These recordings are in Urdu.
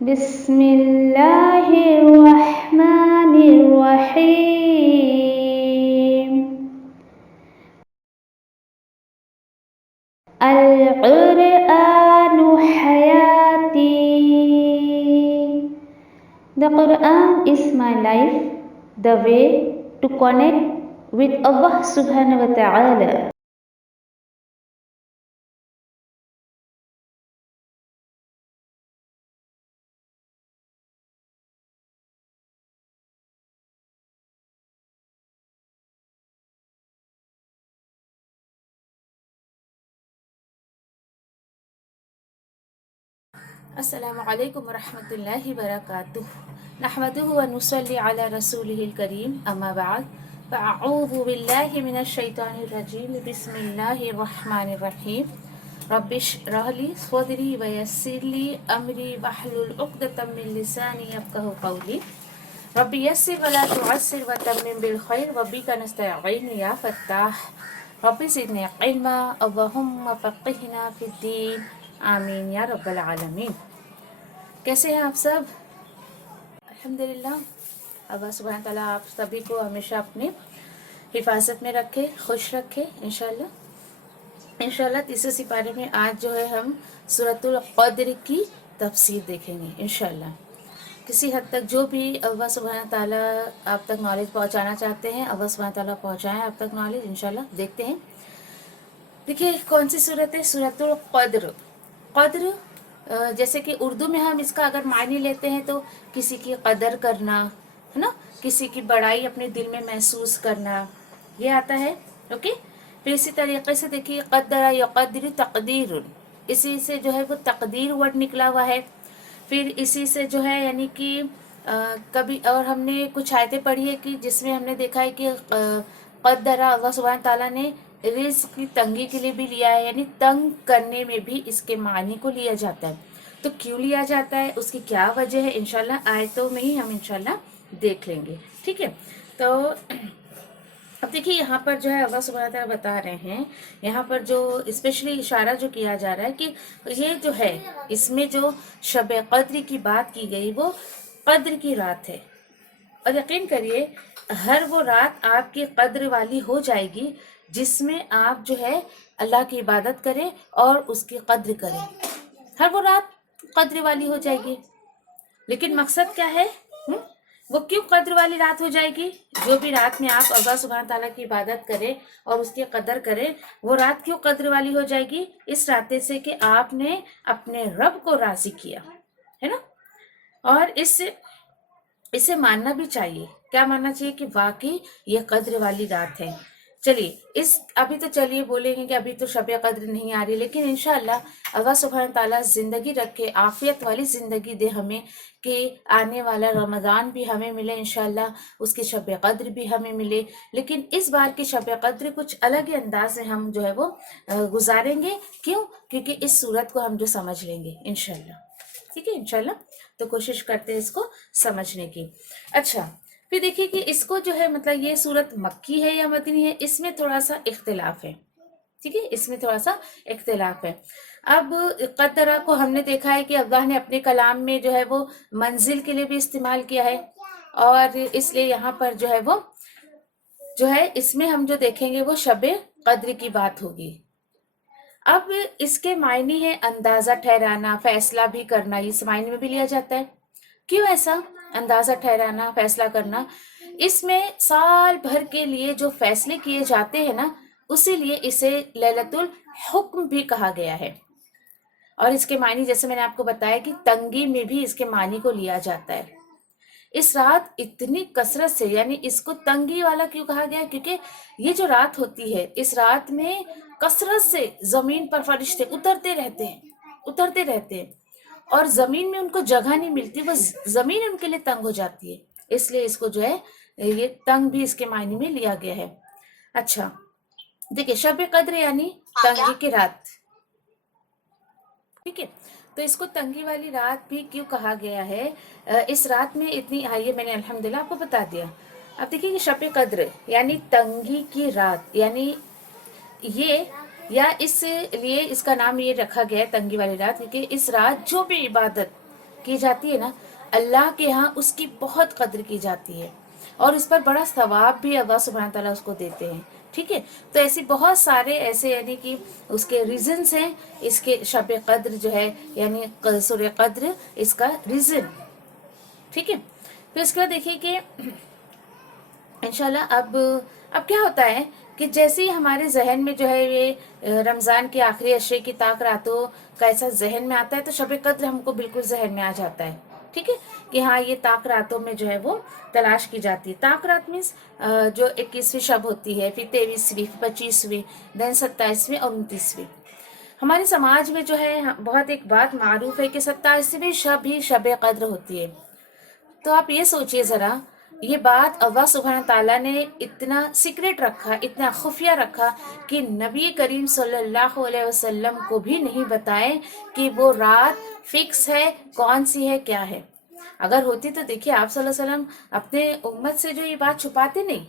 بسم الله الرحمن الرحيم. القرآن حياتي. The Quran is my life, the way to connect with Allah subhanahu wa ta'ala. السلام علیکم ورحمۃ اللہ وبرکاتہ نحمدہ ونصلی علی رسولہ الکریم اما بعد فاعوذ باللہ من الشیطان الرجیم بسم اللہ الرحمن الرحیم رب اشرح لی صدری ویسر لی امری واحلل عقدۃ من لسانی یفقہوا قولی رب یسر ولا تعسر وتمم بالخیر وبک نستعین یا فتاح رب زدنی علما اللہم فقہنا فی الدین آمین یا رب العالمین۔ کیسے ہیں آپ سب؟ الحمدللہ اللہ سبحانہ تعالیٰ آپ سبھی کو ہمیشہ اپنے حفاظت میں رکھے، خوش رکھے انشاءاللہ تیسرے سپارے میں آج جو ہے ہم سورۃ القدر کی تفسیر دیکھیں گے انشاءاللہ۔ کسی حد تک جو بھی اللہ سبحانہ تعالیٰ آپ تک نالج پہنچانا چاہتے ہیں اللہ سبحانہ تعالیٰ پہنچائیں آپ تک نالج انشاءاللہ۔ دیکھتے ہیں، دیکھیے کون سی سورت ہے، سورۃ القدر۔ قدر جیسے کہ اردو میں ہم اس کا اگر معنی لیتے ہیں تو کسی کی قدر کرنا ہے نا، کسی کی بڑائی اپنے دل میں محسوس کرنا، یہ آتا ہے، اوکے۔ پھر اسی طریقے سے دیکھیے قدر یقدر تقدیر، اسی سے جو ہے وہ تقدیر ورڈ نکلا ہوا ہے۔ پھر اسی سے جو ہے یعنی کہ کبھی اور ہم نے کچھ آیتیں پڑھی ہے کہ جس میں ہم نے دیکھا ہے کہ قدر اللہ سبحانہ تعالیٰ نے رزق کی تنگی کے لیے بھی لیا ہے، یعنی تنگ کرنے میں بھی اس کے معنی کو لیا جاتا ہے۔ تو کیوں لیا جاتا ہے، اس کی کیا وجہ ہے، انشاءاللہ آیتوں میں ہی ہم انشاءاللہ دیکھ لیں گے، ٹھیک ہے۔ تو اب دیکھیے یہاں پر جو ہے اللہ سبحانہ تعالیٰ بتا رہے ہیں، یہاں پر جو اسپیشلی اشارہ جو کیا جا رہا ہے کہ یہ جو ہے اس میں جو شب قدر کی بات کی گئی وہ قدر کی رات ہے، اور یقین کریے ہر وہ رات آپ کی قدر والی ہو جائے گی جس میں آپ جو ہے اللہ کی عبادت کریں اور اس کی قدر کریں، ہر وہ رات قدر والی ہو جائے گی۔ لیکن مقصد کیا ہے، وہ کیوں قدر والی رات ہو جائے گی؟ جو بھی رات میں آپ اللہ سبحانہ تعالیٰ کی عبادت کریں اور اس کی قدر کریں، وہ رات کیوں قدر والی ہو جائے گی؟ اس راستے سے کہ آپ نے اپنے رب کو راضی کیا ہے نا، اور اسے ماننا بھی چاہیے۔ کیا ماننا چاہیے؟ کہ واقعی یہ قدر والی رات ہے۔ چلیے ابھی تو چلیے بولیں گے کہ ابھی تو شب قدر نہیں آ رہی، لیکن انشاءاللہ اللہ سبحانہ تعالیٰ زندگی رکھے، عافیت والی زندگی دے ہمیں کہ آنے والا رمضان بھی ہمیں ملے انشاءاللہ، اس کی شب قدر بھی ہمیں ملے۔ لیکن اس بار کی شب قدر کچھ الگ ہی انداز سے ہم جو ہے وہ گزاریں گے۔ کیوں؟ کیونکہ اس صورت کو ہم جو سمجھ لیں گے انشاءاللہ، ٹھیک ہے انشاءاللہ۔ تو کوشش کرتے ہیں اس کو سمجھنے کی۔ اچھا پھر دیکھیے کہ اس کو جو ہے مطلب یہ صورت مکی ہے یا مدنی ہے، اس میں تھوڑا سا اختلاف ہے، ٹھیک ہے، اس میں تھوڑا سا اختلاف ہے۔ اب قدرہ کو ہم نے دیکھا ہے کہ اللہ نے اپنے کلام میں جو ہے وہ منزل کے لیے بھی استعمال کیا ہے، اور اس لیے یہاں پر جو ہے وہ جو ہے اس میں ہم جو دیکھیں گے وہ شب قدر کی بات ہوگی۔ اب اس کے معنی ہے اندازہ ٹھہرانا، فیصلہ بھی کرنا، اس معنی میں بھی لیا جاتا ہے۔ کیوں ایسا اندازہ ٹھہرانا، فیصلہ کرنا؟ اس میں سال بھر کے لیے جو فیصلے کیے جاتے ہیں نا، اسی لیے اسے لیلۃ الحکم بھی کہا گیا ہے۔ اور اس کے معنی جیسے میں نے آپ کو بتایا کہ تنگی میں بھی اس کے معنی کو لیا جاتا ہے۔ اس رات اتنی کثرت سے، یعنی اس کو تنگی والا کیوں کہا گیا؟ کیونکہ یہ جو رات ہوتی ہے اس رات میں کثرت سے زمین پر فرشتے اترتے رہتے ہیں اور زمین میں ان کو جگہ نہیں ملتی، وہ زمین ان کے لیے تنگ ہو جاتی ہے، اس لیے اس کو جو ہے یہ تنگ بھی اس کے معنی میں لیا گیا ہے۔ اچھا دیکھیں شب قدر یعنی تنگی کی رات، ٹھیک ہے۔ تو اس کو تنگی والی رات بھی کیوں کہا گیا ہے؟ اس رات میں اتنی آئیے میں نے الحمدللہ آپ کو بتا دیا۔ اب دیکھیے کہ شب قدر یعنی تنگی کی رات، یعنی یہ اس لیے اس کا نام یہ رکھا گیا ہے تنگی والی رات، کیونکہ اس رات جو بھی عبادت کی جاتی ہے نا، اللہ کے ہاں اس کی بہت قدر کی جاتی ہے، اور اس پر بڑا ثواب بھی اللہ سبحانہ تعالیٰ اس کو دیتے ہیں. ٹھیک ہے، تو ایسی بہت سارے ایسے یعنی کہ اس کے ریزنز ہیں اس کے شب قدر جو ہے، یعنی سورہ قدر اس کا ریزن. ٹھیک ہے، پھر اس کے بعد دیکھیے کہ انشاءاللہ اب کیا ہوتا ہے کہ جیسے ہی ہمارے ذہن میں جو ہے یہ رمضان کے آخری عشرے کی طاق راتوں کا ایسا ذہن میں آتا ہے، تو شب قدر ہم کو بالکل ذہن میں آ جاتا ہے. ٹھیک ہے، کہ ہاں یہ طاق راتوں میں جو ہے وہ تلاش کی جاتی ہے. طاق رات مینس جو 21ویں شب ہوتی ہے، پھر 23ویں، 25ویں، دین 27ویں اور 29ویں. ہمارے سماج میں جو ہے بہت ایک بات معروف ہے کہ 27ویں شب ہی شب قدر ہوتی ہے. تو آپ یہ سوچئے ذرا، یہ بات اللہ سبحانہ تعالیٰ نے اتنا سیکریٹ رکھا، اتنا خفیہ رکھا کہ نبی کریم صلی اللہ علیہ وسلم کو بھی نہیں بتائے کہ وہ رات فکس ہے، کون سی ہے، کیا ہے. اگر ہوتی تو دیکھیے آپ صلی اللہ علیہ وسلم اپنے امت سے جو یہ بات چھپاتے نہیں.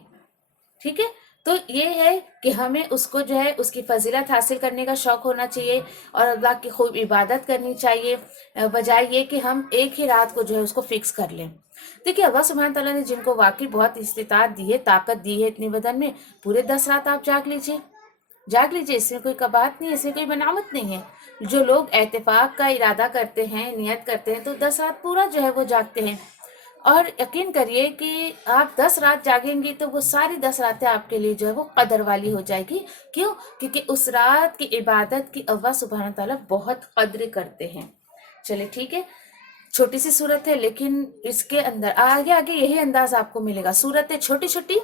ٹھیک ہے، تو یہ ہے کہ ہمیں اس کو جو ہے اس کی فضیلت حاصل کرنے کا شوق ہونا چاہیے، اور اللہ کی خوب عبادت کرنی چاہیے، بجائے یہ کہ ہم ایک ہی رات کو جو ہے اس کو فکس کر لیں. دیکھیے اللہ سبحانہ تعالیٰ نے جن کو واقعی بہت استطاعت دی ہے، طاقت دی ہے اتنی بدن میں، پورے 10 رات آپ جاگ لیجئے، اس میں کوئی کباہت نہیں ہے، اس میں کوئی بناوٹ نہیں ہے. جو لوگ اعتفاق کا ارادہ کرتے ہیں، نیت کرتے ہیں، تو 10 رات پورا جو ہے وہ جاگتے ہیں. اور یقین کریے کہ آپ 10 رات جاگیں گی تو وہ ساری 10 راتیں آپ کے لیے جو ہے وہ قدر والی ہو جائے گی. کیوں؟ کیونکہ اس رات کی عبادت کی اللہ سبحانہ تعالیٰ بہت قدر کرتے ہیں. چلے ٹھیک ہے، چھوٹی سی صورت ہے لیکن اس کے اندر آگے یہی انداز آپ کو ملے گا. صورت ہے چھوٹی چھوٹی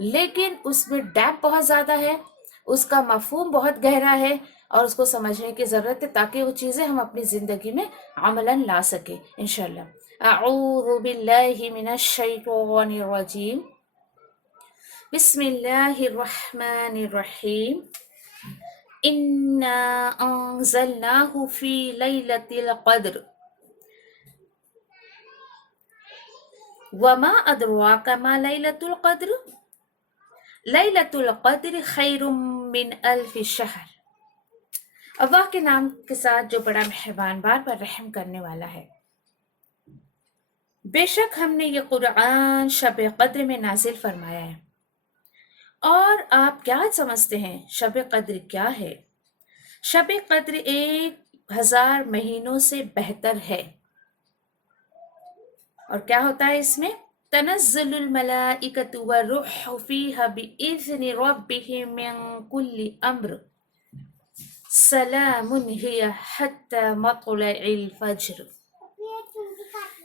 لیکن اس میں ڈیپ بہت زیادہ ہے، اس کا مفہوم بہت گہرا ہے، اور اس کو سمجھنے کی ضرورت ہے تاکہ وہ چیزیں ہم اپنی زندگی میں عملاً لا سکیں انشاءاللہ. اعوذ باللہ من الشیطان الرجیم، بسم اللہ الرحمن الرحیم. انا انزلناہ فی لیلۃ القدر وما ادراک ما لیلۃ القدر لیلۃ القدر خیر من الف شہر. اللہ کے نام کے ساتھ جو بڑا مہربان، بار بار رحم کرنے والا ہے. بے شک ہم نے یہ قرآن شب قدر میں نازل فرمایا ہے. اور آپ کیا سمجھتے ہیں شب قدر کیا ہے؟ شب قدر 1000 مہینوں سے بہتر ہے. اور کیا ہوتا ہے اس میں؟ تنزل الملائکۃ والروح فیہا بإذن ربہم من کل امر سلام ہی حتی مطلع الفجر.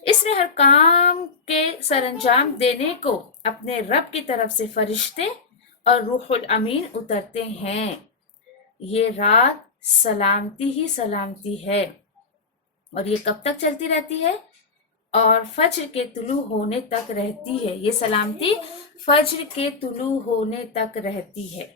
اس میں ہر کام کے سرانجام دینے کو اپنے رب کی طرف سے فرشتے اور روح الامین اترتے ہیں. یہ رات سلامتی ہی سلامتی ہے، اور یہ کب تک چلتی رہتی ہے؟ اور فجر کے طلوع ہونے تک رہتی ہے. یہ سلامتی فجر کے طلوع ہونے تک رہتی ہے.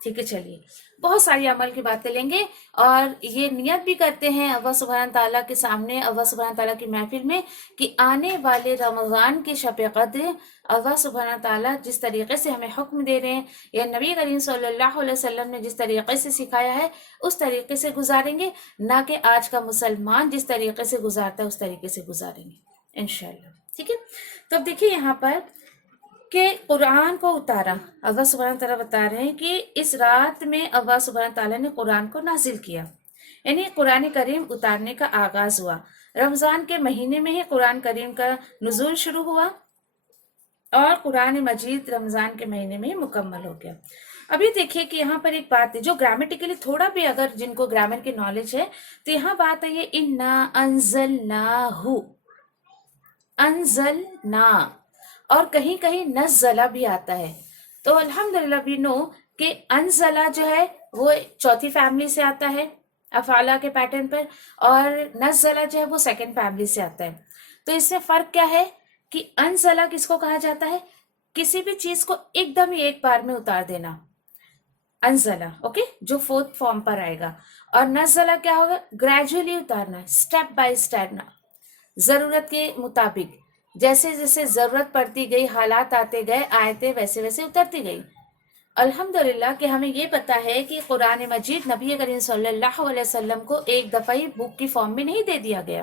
ٹھیک ہے، چلیے بہت ساری عمل کی باتیں لیں گے، اور یہ نیت بھی کرتے ہیں اللہ سبحانہ تعالیٰ کے سامنے، اللہ سبحانہ تعالیٰ کی محفل میں، کہ آنے والے رمضان کی شب قدر اللہ سبحانہ تعالیٰ جس طریقے سے ہمیں حکم دے رہے ہیں، یا نبی کریم صلی اللہ علیہ وسلم نے جس طریقے سے سکھایا ہے اس طریقے سے گزاریں گے، نہ کہ آج کا مسلمان جس طریقے سے گزارتا ہے اس طریقے سے گزاریں گے انشاءاللہ. ٹھیک ہے، تو اب دیکھیے یہاں پر کہ قرآن کو اتارا، اللہ سبحانہ تعالیٰ بتا رہے ہیں کہ اس رات میں اللہ سبحانہ تعالیٰ نے قرآن کو نازل کیا، یعنی قرآن کریم اتارنے کا آغاز ہوا. رمضان کے مہینے میں ہی قرآن کریم کا نزول شروع ہوا، اور قرآن مجید رمضان کے مہینے میں ہی مکمل ہو گیا. ابھی دیکھیے کہ یہاں پر ایک بات ہے جو گرامیٹیکلی تھوڑا بھی اگر جن کو گرامر کی نالج ہے تو یہاں بات ہے یہ انا انزلناہ، انزلنا، اور کہیں کہیں نزلہ بھی آتا ہے. تو الحمدللہ بھی نو کہ انزلہ جو ہے وہ چوتھی فیملی سے آتا ہے افعالہ کے پیٹرن پر، اور نزلہ جو ہے وہ سیکنڈ فیملی سے آتا ہے. تو اس میں فرق کیا ہے کہ انزلہ کس کو کہا جاتا ہے؟ کسی بھی چیز کو ایک دم ہی ایک بار میں اتار دینا، انزلہ، اوکے، جو فورتھ فارم پر آئے گا. اور نزلہ کیا ہوگا؟ گریجولی اتارنا، سٹیپ بائی سٹیپ، ضرورت کے مطابق، جیسے جیسے ضرورت پڑتی گئی، حالات آتے گئے، آیتیں ویسے ویسے اترتی گئی. الحمدللہ کہ ہمیں یہ پتا ہے کہ قرآن مجید نبی کریم صلی اللہ علیہ وسلم کو ایک دفعہ ہی بک کی فارم میں نہیں دے دیا گیا،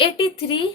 83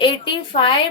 85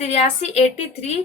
83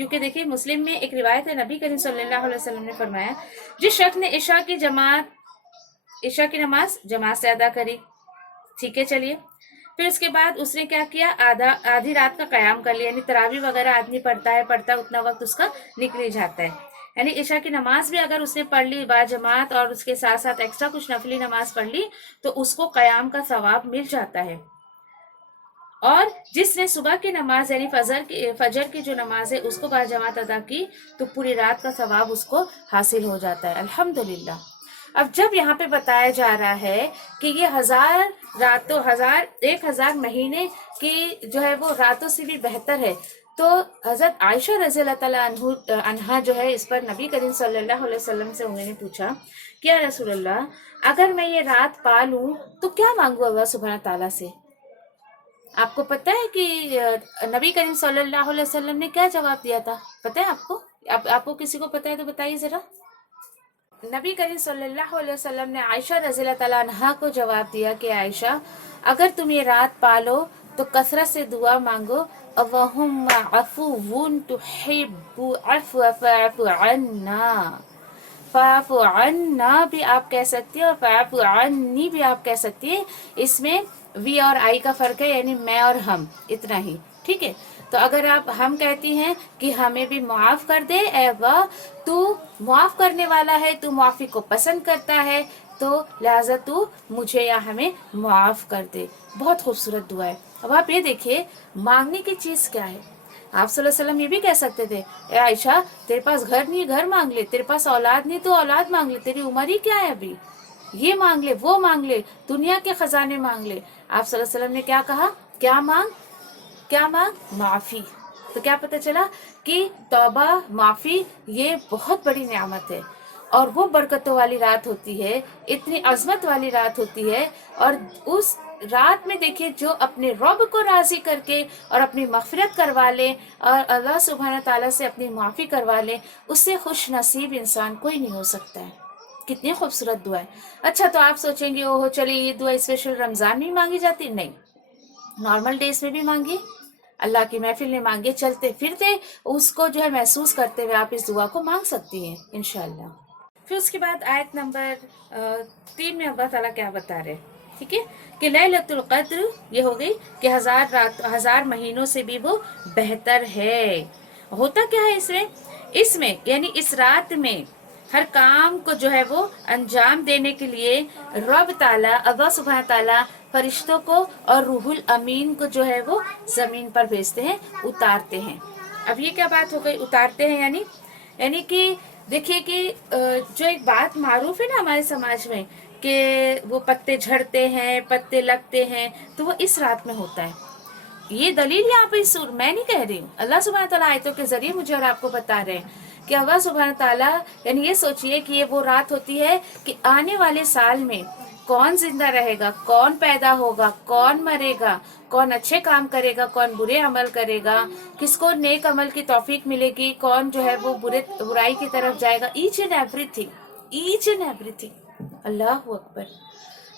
کیونکہ دیکھیے مسلم میں ایک روایت ہے، نبی کریم صلی اللہ علیہ وسلم نے فرمایا جس شخص نے عشاء کی نماز جماعت سے ادا کری، ٹھیک ہے چلیے، پھر اس کے بعد اس نے کیا کیا، آدھی رات کا قیام کر لیا، یعنی تراویح وغیرہ آدمی پڑھتا اتنا وقت اس کا نکل ہی جاتا ہے، یعنی عشاء کی نماز بھی اگر اس نے پڑھ لی با جماعت اور اس کے ساتھ ساتھ ایکسٹرا کچھ نفلی نماز پڑھ لی تو اس کو قیام کا ثواب مل جاتا ہے۔ اور جس نے صبح کی نماز یعنی فجر کی جو نماز ہے اس کو با جماعت ادا کی تو پوری رات کا ثواب اس کو حاصل ہو جاتا ہے، الحمدللہ۔ اب جب یہاں پہ بتایا جا رہا ہے کہ یہ 1000 مہینے کی جو ہے وہ راتوں سے بھی بہتر ہے، تو حضرت عائشہ رضی اللہ تعالیٰ عنہا جو ہے اس پر نبی کریم صلی اللہ علیہ وسلم سے انہوں نے پوچھا کہ یا رسول اللہ اگر میں یہ رات پا لوں تو کیا مانگوں اللہ سبحانہ تعالیٰ سے؟ آپ کو پتہ ہے کہ نبی کریم صلی اللہ علیہ وسلم نے کیا جواب دیا تھا؟ پتہ ہے آپ کو؟ آپ کو کسی کو پتہ ہے تو بتائیے ذرا۔ نبی کریم صلی اللہ علیہ وسلم نے عائشہ رضی اللہ تعالیٰ عنہا کو جواب دیا کہ عائشہ اگر تم یہ رات پالو تو کثرت سے دعا مانگو، اللہم عفو تحب عفو فاعف عنا، فاعف عنا بھی آپ کہہ سکتی ہیں اور فاعف عنی بھی آپ کہہ سکتی ہیں، اس میں وی اور آئی کا فرق ہے، یعنی میں اور ہم، اتنا ہی، ٹھیک ہے؟ تو اگر آپ ہم کہتی ہیں کہ ہمیں بھی معاف کر دے اے اللہ، تو معاف کرنے والا ہے، تو معافی کو پسند کرتا ہے، تو لہٰذا تو مجھے یا ہمیں معاف کر دے۔ بہت خوبصورت دعا ہے۔ اب آپ یہ دیکھیے مانگنے کی چیز کیا ہے۔ آپ صلی اللہ علیہ وسلم یہ بھی کہہ سکتے تھے اے عائشہ تیرے پاس گھر نہیں گھر مانگ لے، تیرے پاس اولاد نہیں تو اولاد مانگ لے، تیری عمر ہی کیا ہے ابھی، یہ مانگ لے وہ مانگ لے، دنیا کے خزانے مانگ لے۔ آپ صلی اللہ علیہ وسلم نے کیا کہا؟ کیا مانگ؟ معافی۔ تو کیا پتہ چلا کہ توبہ معافی یہ بہت بڑی نعمت ہے، اور وہ برکتوں والی رات ہوتی ہے، اتنی عظمت والی رات ہوتی ہے، اور اس رات میں دیکھیے جو اپنے رب کو راضی کر کے اور اپنی مغفرت کروا لے اور اللہ سبحانہ تعالیٰ سے اپنی معافی کروا لے، اس سے خوش نصیب انسان کوئی نہیں ہو سکتا ہے۔ کتنی خوبصورت دعا ہے۔ اچھا تو آپ سوچیں گے اوہ چلیے یہ دعا اسپیشل رمضان میں مانگی جاتی؟ نہیں، نارمل ڈیز میں بھی مانگی، اللہ کی محفل میں مانگے، چلتے پھرتے اس کو جو ہے محسوس کرتے ہوئے آپ اس دعا کو مانگ سکتی ہیں انشاءاللہ۔ پھر اس کے بعد آیت نمبر 3 میں اللہ تعالیٰ کیا بتا رہے، ٹھیک ہے، کہ لیلۃ القدر یہ ہو گئی کہ 1000 مہینوں سے بھی وہ بہتر ہے۔ ہوتا کیا ہے اس میں یعنی اس رات میں ہر کام کو جو ہے وہ انجام دینے کے لیے رب تعالیٰ اللہ سبحانہ تعالیٰ فرشتوں کو اور روح الامین کو جو ہے وہ زمین پر بھیجتے ہیں، اتارتے ہیں۔ اب یہ کیا بات ہو گئی اتارتے ہیں یعنی کہ دیکھیے کہ جو ایک بات معروف ہے نا ہمارے سماج میں کہ وہ پتے جھڑتے ہیں، پتے لگتے ہیں، تو وہ اس رات میں ہوتا ہے۔ یہ دلیل یہاں پہ میں نہیں کہہ رہی ہوں، اللہ سبحانہ تعالیٰ آیتوں کے ذریعے مجھے اور آپ کو بتا رہے ہیں کہ اللہ سبحانہ تعالیٰ یعنی یہ سوچئے کہ یہ وہ رات ہوتی ہے کہ آنے والے سال میں کون زندہ رہے گا، کون پیدا ہوگا، کون مرے گا، کون اچھے کام کرے گا، کون برے عمل کرے گا، کس کو نیک عمل کی توفیق ملے گی، کون جو ہے وہ برائی کی طرف جائے گا، ایچ اینڈ ایوری تھنگ۔ اللہ اکبر۔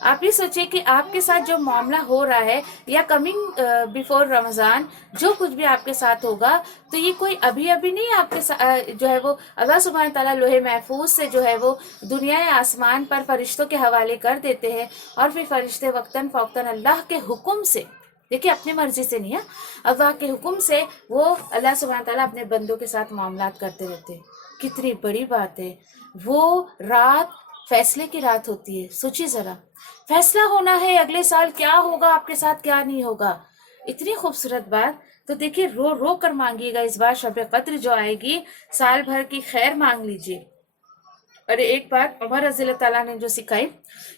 آپ یہ سوچیں کہ آپ کے ساتھ جو معاملہ ہو رہا ہے یا کمنگ بیفور رمضان جو کچھ بھی آپ کے ساتھ ہوگا تو یہ کوئی ابھی نہیں آپ کے ساتھ جو ہے وہ اللہ سبحانہ تعالیٰ لوح محفوظ سے جو ہے وہ دنیا آسمان پر فرشتوں کے حوالے کر دیتے ہیں، اور پھر فرشتے وقتاً فوقتاً اللہ کے حکم سے، دیکھیں اپنی مرضی سے نہیں ہے، اللہ کے حکم سے وہ اللہ سبحانہ تعالیٰ اپنے بندوں کے ساتھ معاملات کرتے رہتے ہیں۔ کتنی بڑی بات ہے، وہ رات فیصلے کی رات ہوتی ہے۔ سوچیے ذرا، فیصلہ ہونا ہے اگلے سال کیا ہوگا آپ کے ساتھ کیا نہیں ہوگا، اتنی خوبصورت بات۔ تو دیکھیے رو کر مانگیے گا اس بار شب قدر جو آئے گی، سال بھر کی خیر مانگ لیجیے۔ اور ایک بات عمر رضی اللہ تعالیٰ نے جو سکھائی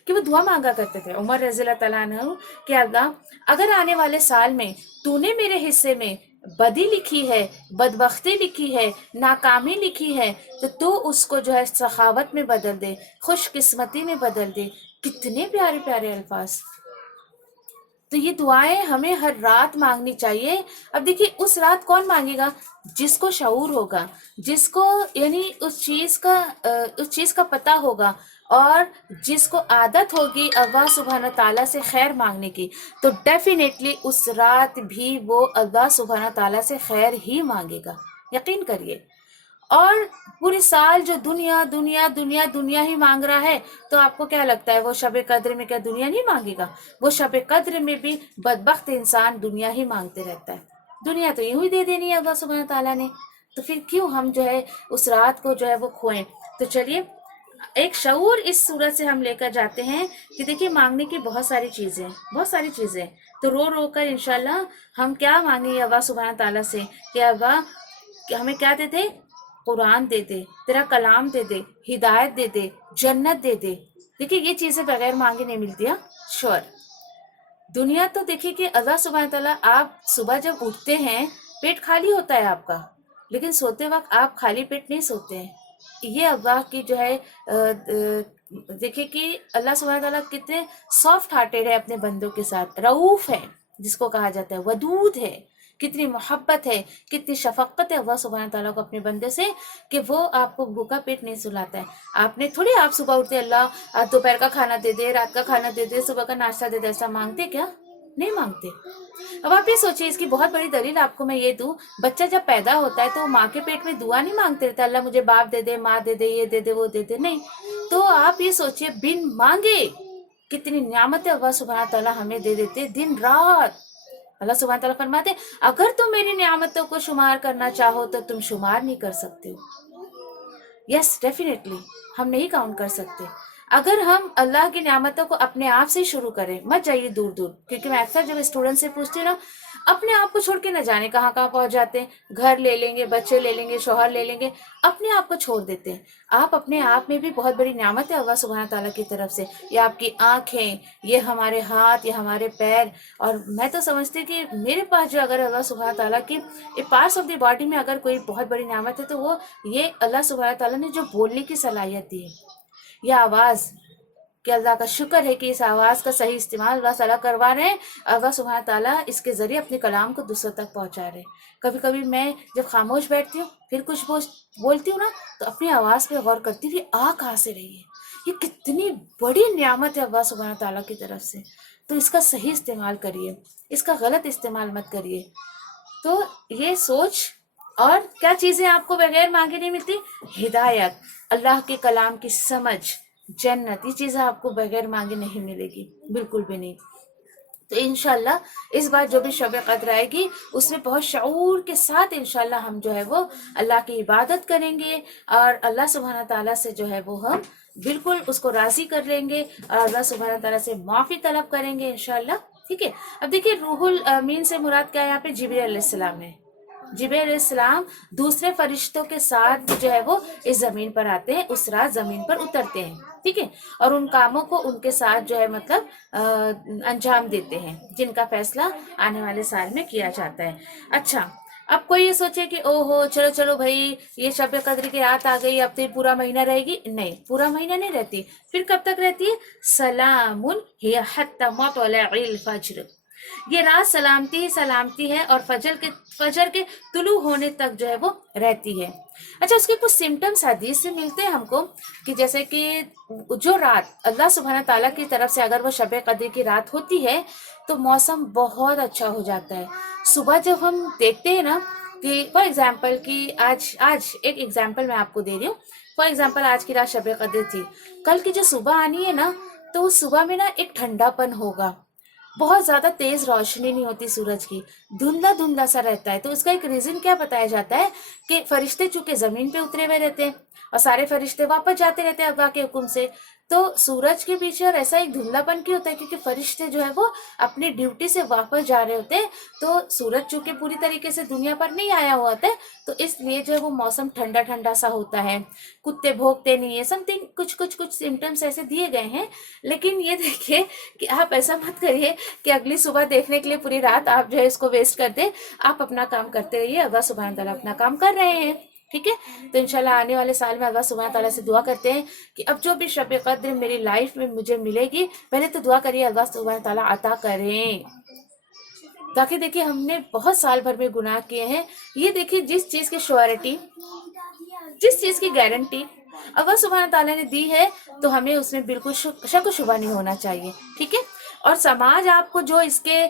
کہ وہ دعا مانگا کرتے تھے، عمر رضی اللہ تعالیٰ نے کہ اللہ اگر آنے والے سال میں تو نے میرے حصے میں بدی لکھی ہے، بدبختی لکھی ہے، ناکامی لکھی ہے، تو اس کو جو ہے سخاوت میں بدل دے، خوش قسمتی میں بدل دے۔ کتنے پیارے پیارے الفاظ۔ تو یہ دعائیں ہمیں ہر رات مانگنی چاہیے۔ اب دیکھیے اس رات کون مانگے گا؟ جس کو شعور ہوگا، جس کو یعنی اس چیز کا پتہ ہوگا، اور جس کو عادت ہوگی اللہ سبحانہ تعالیٰ سے خیر مانگنے کی، تو ڈیفینیٹلی اس رات بھی وہ اللہ سبحانہ تعالیٰ سے خیر ہی مانگے گا یقین کریے. اور پوری سال جو دنیا دنیا دنیا دنیا ہی مانگ رہا ہے، تو آپ کو کیا لگتا ہے وہ شب قدر میں کیا دنیا نہیں مانگے گا؟ وہ شب قدر میں بھی بدبخت انسان دنیا ہی مانگتے رہتا ہے. دنیا تو یوں ہی دے دینی ہے اللہ سبحانہ تعالیٰ نے، تو پھر کیوں ہم جو ہے اس رات کو جو ہے وہ کھوئیں؟ تو چلیے ایک شعور اس صورت سے ہم لے کر جاتے ہیں کہ دیکھیے مانگنے کی بہت ساری چیزیں. تو رو رو کر انشاءاللہ ہم کیا مانگیں اللہ سبحانہ تعالیٰ سے کہ اللہ کہ ہمیں کیا دے دے؟ قرآن دے دے، تیرا کلام دے دے، ہدایت دے دے، جنت دے دے. دیکھیے یہ چیزیں بغیر مانگے نہیں ملتی. شور دنیا تو دیکھیے کہ اللہ سبحانہ تعالیٰ، آپ صبح جب اٹھتے ہیں پیٹ خالی ہوتا ہے آپ کا، لیکن سوتے وقت آپ خالی پیٹ نہیں سوتے ہیں. یہ اللہ کی جو ہے دیکھیے کہ اللہ سبحانہ تعالیٰ کتنے سافٹ ہارٹیڈ ہے اپنے بندوں کے ساتھ، رعوف ہے جس کو کہا جاتا ہے، ودود ہے، کتنی محبت ہے، کتنی شفقت ہے اللہ سبحانہ تعالیٰ کو اپنے بندے سے کہ وہ آپ کو بھوکا پیٹ نہیں سلاتا ہے. آپ نے تھوڑی آپ صبح اٹھتے اللہ دوپہر کا کھانا دے دے، رات کا کھانا دے دے، صبح کا ناشتہ دے دے، ایسا مانگتے کیا؟ نہیں مانگتے. اب آپ یہ سوچیں، اس کی بہت بڑی دلیل آپ کو میں یہ دوں، بچہ جب پیدا ہوتا ہے تو وہ ماں کے پیٹ میں دعا نہیں مانگتے رہتا اللہ مجھے باپ دے دے، ماں دے دے، یہ دے دے، وہ دے دے. نہیں، تو آپ یہ سوچئے بن مانگے کتنی نعمتیں اللہ سبحانہ تعالیٰ ہمیں دے دیتے دن رات. اللہ سبحانہ تعالیٰ فرماتے اگر تم میری نعمتوں کو شمار کرنا چاہو تو تم شمار نہیں کر سکتے ہو. یس ڈیفینیٹلی ہم نہیں کاؤنٹ کر سکتے. اگر ہم اللہ کی نعمتوں کو اپنے آپ سے شروع کریں، مت جائیے دور دور، کیونکہ میں اکثر جب اسٹوڈنٹ سے پوچھتی ہوں نا، اپنے آپ کو چھوڑ کے نہ جانے کہاں کہاں پہنچ جاتے ہیں. گھر لے لیں گے، بچے لے لیں گے، شوہر لے لیں گے، اپنے آپ کو چھوڑ دیتے ہیں. آپ اپنے آپ میں بھی بہت بڑی نعمت ہے اللہ سبحانہ تعالیٰ کی طرف سے. یہ آپ کی آنکھیں، یہ ہمارے ہاتھ، یہ ہمارے پیر. اور میں تو سمجھتی کہ میرے پاس جو اگر اللہ سبحانہ تعالیٰ کی پارٹس آف دی باڈی میں اگر کوئی بہت بڑی نعمت ہے تو وہ یہ اللہ سبحانہ تعالیٰ نے جو بولنے کی صلاحیت دی ہے، یہ آواز، کہ اللہ کا شکر ہے کہ اس آواز کا صحیح استعمال اللہ تعالیٰ کروا رہے ہیں. اللہ سبحانہ تعالیٰ اس کے ذریعے اپنے کلام کو دوسروں تک پہنچا رہے ہیں. کبھی کبھی میں جب خاموش بیٹھتی ہوں پھر کچھ بولتی ہوں نا، تو اپنی آواز پہ غور کرتی ہوئی کہاں سے رہی ہے. یہ کتنی بڑی نعمت ہے اللہ سبحانہ تعالیٰ کی طرف سے. تو اس کا صحیح استعمال کریے، اس کا غلط استعمال مت کریے. تو یہ سوچ، اور کیا چیزیں آپ کو بغیر مانگے نہیں ملتی؟ ہدایت، اللہ کے کلام کی سمجھ، جنت. یہ چیزیں آپ کو بغیر مانگے نہیں ملے گی، بالکل بھی نہیں. تو انشاءاللہ اس بار جو بھی شب قدر آئے گی اس میں بہت شعور کے ساتھ انشاءاللہ ہم جو ہے وہ اللہ کی عبادت کریں گے، اور اللہ سبحانہ تعالیٰ سے جو ہے وہ ہم بالکل اس کو راضی کر لیں گے، اور اللہ سبحانہ تعالیٰ سے معافی طلب کریں گے انشاءاللہ. ٹھیک ہے. اب دیکھیے روح الامین سے مراد کیا ہے یہاں پہ؟ جبریل علیہ السلام ہے. جبریل علیہ السلام دوسرے فرشتوں کے ساتھ جو ہے وہ اس زمین پر آتے ہیں، اس رات زمین پر اترتے ہیں. ٹھیک ہے. اور ان کاموں کو ان کے ساتھ جو ہے مطلب انجام دیتے ہیں جن کا فیصلہ آنے والے سال میں کیا جاتا ہے. اچھا، اب کوئی یہ سوچے کہ او ہو چلو بھائی یہ شب قدر کی رات آ گئی، اب تو یہ پورا مہینہ رہے گی. نہیں، پورا مہینہ نہیں رہتی. پھر کب تک رہتی ہے؟ سلام ہی حتی مطلع الفجر. یہ رات سلامتی ہے اور فجر کے طلوع ہونے تک جو ہے وہ رہتی ہے. اچھا، اس کے کچھ سمٹمز حدیث سے ملتے ہیں ہم کو، کہ جیسے کہ جو رات اللہ سبحانہ تعالیٰ کی طرف سے اگر وہ شب قدر کی رات ہوتی ہے تو موسم بہت اچھا ہو جاتا ہے. صبح جب ہم دیکھتے ہیں نا کہ فار ایگزامپل کہ آج ایک ایگزامپل میں آپ کو دے رہی ہوں. فار ایگزامپل آج کی رات شب قدر تھی، کل کی جو صبح آنی ہے نا، تو صبح میں نا ایک ٹھنڈا پن ہوگا، بہت زیادہ تیز روشنی نہیں ہوتی سورج کی، دھندلا سا رہتا ہے. تو اس کا ایک ریزن کیا بتایا جاتا ہے کہ فرشتے چونکہ زمین پہ اترے ہوئے رہتے ہیں اور سارے فرشتے واپس جاتے رہتے ہیں اللہ کے حکم سے، تو سورج کے پیچھے اور ایسا ایک دھندلا پن کیوں ہوتا ہے؟ کیونکہ فرشتے جو ہے وہ اپنی ڈیوٹی سے واپس جا رہے ہوتے ہیں. تو سورج چونکہ پوری طریقے سے دنیا پر نہیں آیا ہوا ہوتا ہے، تو اس لیے جو ہے وہ موسم ٹھنڈا سا ہوتا ہے، کتے بھونکتے نہیں ہیں، سم تھنگ کچھ سمٹمس ایسے دیے گئے ہیں. لیکن یہ دیکھیے کہ آپ ایسا مت کریے کہ اگلی صبح دیکھنے کے لیے پوری رات آپ جو ہے اس کو ویسٹ کر دیں. آپ اپنا کام کرتے رہیے، اللہ سبحانہ تعالیٰ اپنا کام کر رہے ہیں. ٹھیک ہے. تو انشاءاللہ آنے والے سال میں اللہ سبحانہ تعالیٰ سے دعا کرتے ہیں کہ اب جو بھی شب قدر میری لائف میں مجھے ملے گی، پہلے تو دعا کریے اللہ سبحانہ تعالیٰ عطا کریں، تاکہ دیکھیے ہم نے بہت سال بھر میں گناہ کیے ہیں. یہ دیکھیے جس چیز کی شیورٹی، جس چیز کی گارنٹی اللہ سبحانہ تعالیٰ نے دی ہے تو ہمیں اس میں بالکل شک و شبہ نہیں ہونا چاہیے. ٹھیک ہے. اور سماج آپ کو جو اس کے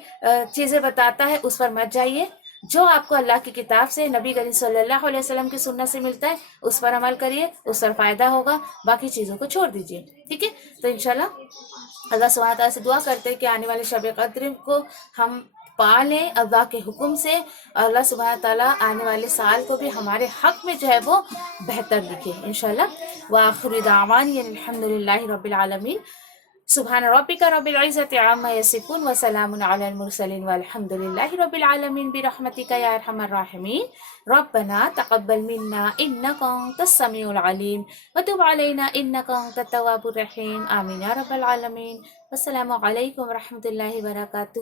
چیزیں بتاتا ہے اس پر مت جائیے. جو آپ کو اللہ کی کتاب سے نبی کریم صلی اللہ علیہ وسلم کی سنت سے ملتا ہے اس پر عمل کریے، اس پر فائدہ ہوگا، باقی چیزوں کو چھوڑ دیجیے، ٹھیک ہے؟ تو انشاءاللہ اللہ سبحانہ تعالیٰ سے دعا کرتے ہیں کہ آنے والے شب قدر کو ہم پا لیں اللہ کے حکم سے، اور اللہ سبحانہ تعالیٰ آنے والے سال کو بھی ہمارے حق میں جو ہے وہ بہتر لکھے انشاءاللہ۔ وآخر دعوانی الحمدللہ رب العالمین۔ سبحان ربک رب العزة عما یصفون وسلام علی المرسلین والحمد للہ رب العالمین برحمتک یا ارحم الراحمین۔ ربنا تقبل منا انک انت السمیع العلیم وتب علینا انک انت التواب الرحیم، آمین یا رب العالمین۔ السلام علیکم ورحمۃ اللہ وبرکاتہ۔